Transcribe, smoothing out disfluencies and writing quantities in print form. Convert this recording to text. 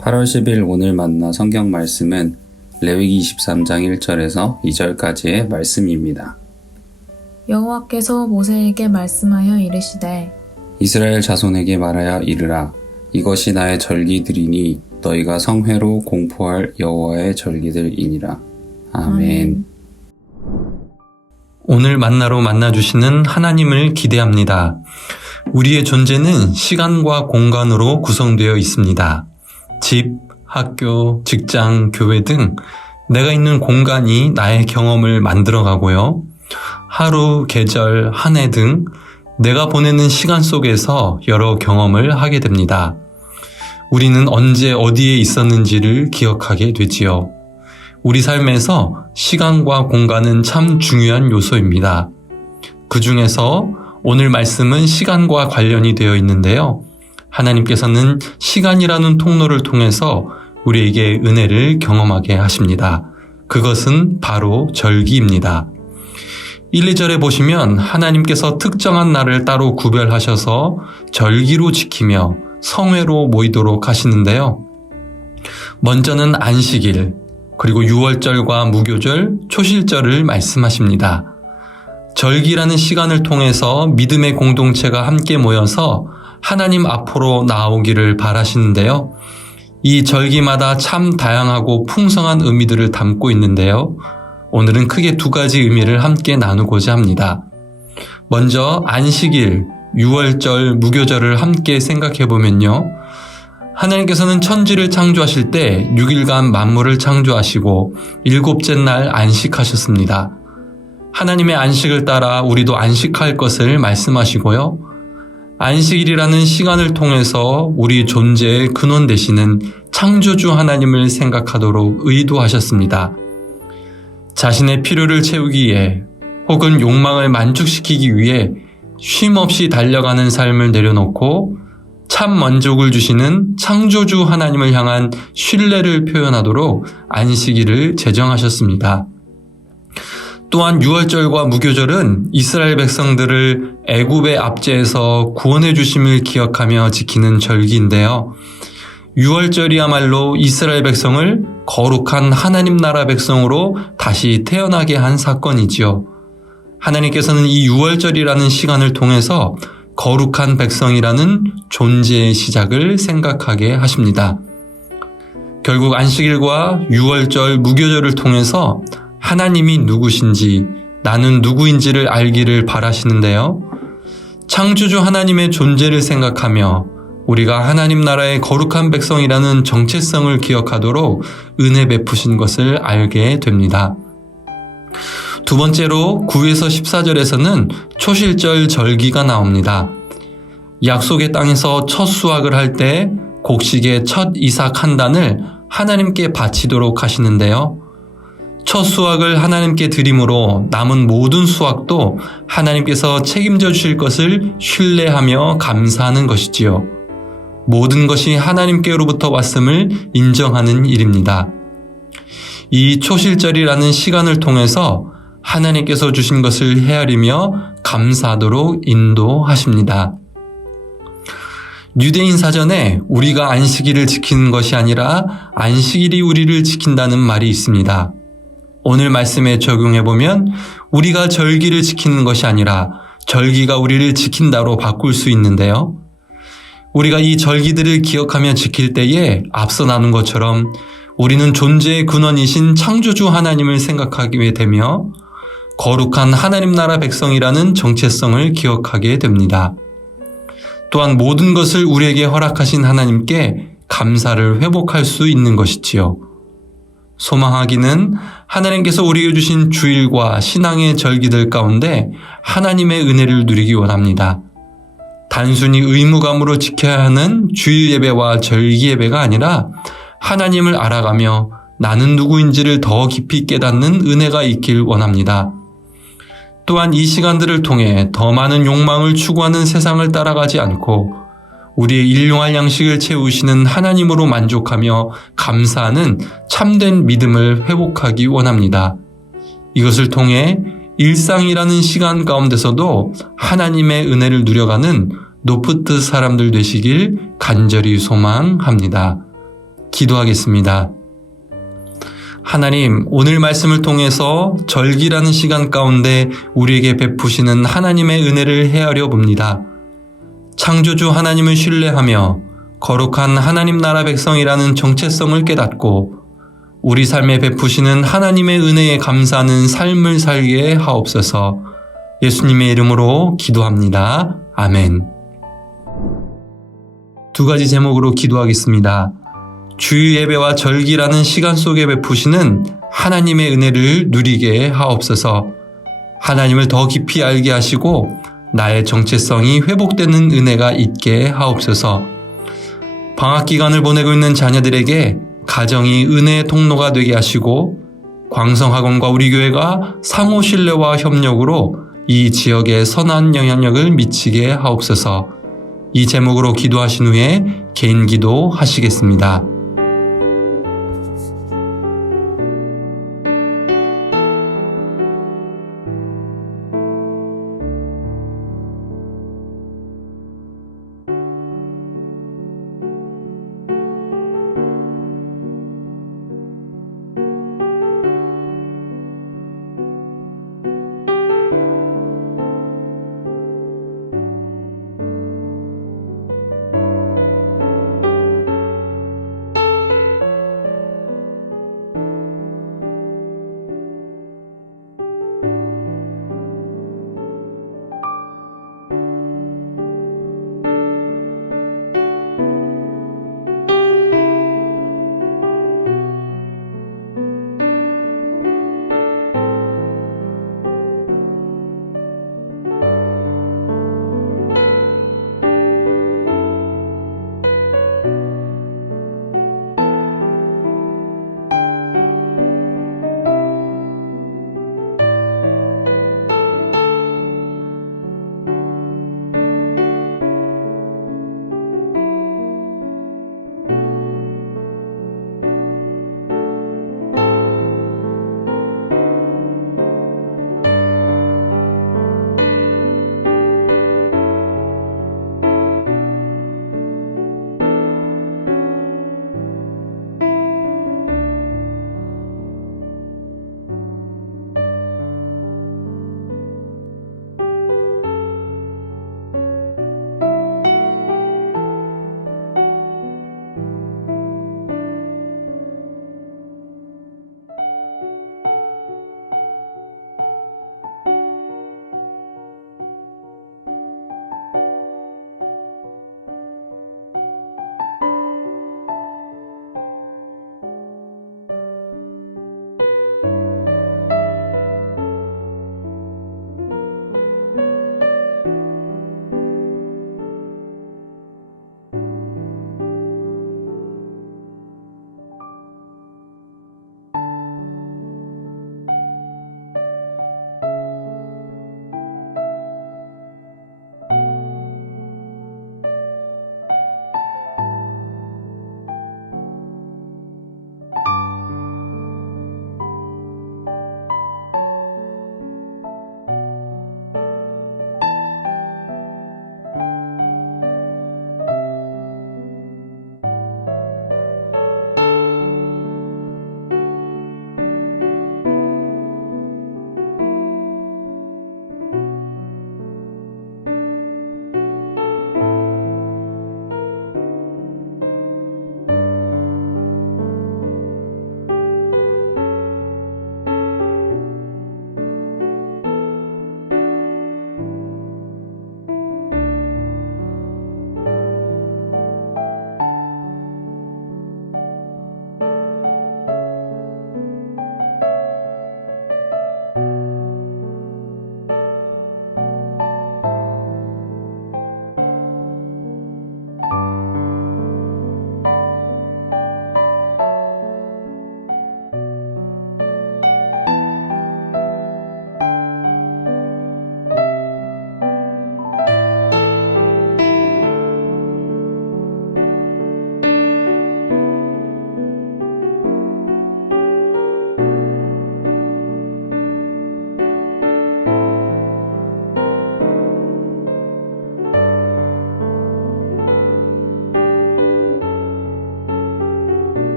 8월 10일 오늘 만나 성경 말씀은 레위기 23장 1절에서 2절까지의 말씀입니다. 여호와께서 모세에게 말씀하여 이르시되 이스라엘 자손에게 말하여 이르라. 이것이 나의 절기들이니 너희가 성회로 공포할 여호와의 절기들이니라. 아멘. 오늘 만나로 만나주시는 하나님을 기대합니다. 우리의 존재는 시간과 공간으로 구성되어 있습니다. 집, 학교, 직장, 교회 등 내가 있는 공간이 나의 경험을 만들어가고요. 하루, 계절, 한 해 등 내가 보내는 시간 속에서 여러 경험을 하게 됩니다. 우리는 언제 어디에 있었는지를 기억하게 되지요. 우리 삶에서 시간과 공간은 참 중요한 요소입니다. 그 중에서 오늘 말씀은 시간과 관련이 되어 있는데요. 하나님께서는 시간이라는 통로를 통해서 우리에게 은혜를 경험하게 하십니다. 그것은 바로 절기입니다. 1, 2절에 보시면 하나님께서 특정한 날을 따로 구별하셔서 절기로 지키며 성회로 모이도록 하시는데요. 먼저는 안식일, 그리고 유월절과 무교절, 초실절을 말씀하십니다. 절기라는 시간을 통해서 믿음의 공동체가 함께 모여서 하나님 앞으로 나오기를 바라시는데요. 이 절기마다 참 다양하고 풍성한 의미들을 담고 있는데요. 오늘은 크게 두 가지 의미를 함께 나누고자 합니다. 먼저 안식일, 유월절, 무교절을 함께 생각해 보면요. 하나님께서는 천지를 창조하실 때 6일간 만물을 창조하시고 일곱째 날 안식하셨습니다. 하나님의 안식을 따라 우리도 안식할 것을 말씀하시고요. 안식일이라는 시간을 통해서 우리 존재의 근원 되시는 창조주 하나님을 생각하도록 의도하셨습니다. 자신의 필요를 채우기 위해 혹은 욕망을 만족시키기 위해 쉼없이 달려가는 삶을 내려놓고 참 만족을 주시는 창조주 하나님을 향한 신뢰를 표현하도록 안식일을 제정하셨습니다. 또한 유월절과 무교절은 이스라엘 백성들을 애굽의 압제에서 구원해 주심을 기억하며 지키는 절기인데요. 유월절이야말로 이스라엘 백성을 거룩한 하나님 나라 백성으로 다시 태어나게 한 사건이지요. 하나님께서는 이 유월절이라는 시간을 통해서 거룩한 백성이라는 존재의 시작을 생각하게 하십니다. 결국 안식일과 유월절, 무교절을 통해서 하나님이 누구신지, 나는 누구인지를 알기를 바라시는데요. 창조주 하나님의 존재를 생각하며 우리가 하나님 나라의 거룩한 백성이라는 정체성을 기억하도록 은혜 베푸신 것을 알게 됩니다. 두 번째로 9에서 14절에서는 초실절 절기가 나옵니다. 약속의 땅에서 첫 수확을 할 때 곡식의 첫 이삭 한 단을 하나님께 바치도록 하시는데요. 첫 수확을 하나님께 드림으로 남은 모든 수확도 하나님께서 책임져 주실 것을 신뢰하며 감사하는 것이지요. 모든 것이 하나님께로부터 왔음을 인정하는 일입니다. 이 초실절이라는 시간을 통해서 하나님께서 주신 것을 헤아리며 감사하도록 인도하십니다. 유대인 사전에 우리가 안식일을 지키는 것이 아니라 안식일이 우리를 지킨다는 말이 있습니다. 오늘 말씀에 적용해보면 우리가 절기를 지키는 것이 아니라 절기가 우리를 지킨다로 바꿀 수 있는데요. 우리가 이 절기들을 기억하며 지킬 때에 앞서 나눈 것처럼 우리는 존재의 근원이신 창조주 하나님을 생각하게 되며 거룩한 하나님 나라 백성이라는 정체성을 기억하게 됩니다. 또한 모든 것을 우리에게 허락하신 하나님께 감사를 회복할 수 있는 것이지요. 소망하기는 하나님께서 우리에게 주신 주일과 신앙의 절기들 가운데 하나님의 은혜를 누리기 원합니다. 단순히 의무감으로 지켜야 하는 주일 예배와 절기 예배가 아니라 하나님을 알아가며 나는 누구인지를 더 깊이 깨닫는 은혜가 있길 원합니다. 또한 이 시간들을 통해 더 많은 욕망을 추구하는 세상을 따라가지 않고 우리의 일용할 양식을 채우시는 하나님으로 만족하며 감사하는 참된 믿음을 회복하기 원합니다. 이것을 통해 일상이라는 시간 가운데서도 하나님의 은혜를 누려가는 노프트 사람들 되시길 간절히 소망합니다. 기도하겠습니다. 하나님, 오늘 말씀을 통해서 절기라는 시간 가운데 우리에게 베푸시는 하나님의 은혜를 헤아려 봅니다. 창조주 하나님을 신뢰하며 거룩한 하나님 나라 백성이라는 정체성을 깨닫고 우리 삶에 베푸시는 하나님의 은혜에 감사하는 삶을 살게 하옵소서. 예수님의 이름으로 기도합니다. 아멘. 두 가지 제목으로 기도하겠습니다. 주일 예배와 절기라는 시간 속에 베푸시는 하나님의 은혜를 누리게 하옵소서. 하나님을 더 깊이 알게 하시고 나의 정체성이 회복되는 은혜가 있게 하옵소서. 방학 기간을 보내고 있는 자녀들에게 가정이 은혜의 통로가 되게 하시고 광성학원과 우리 교회가 상호 신뢰와 협력으로 이 지역에 선한 영향력을 미치게 하옵소서. 이 제목으로 기도하신 후에 개인 기도 하시겠습니다.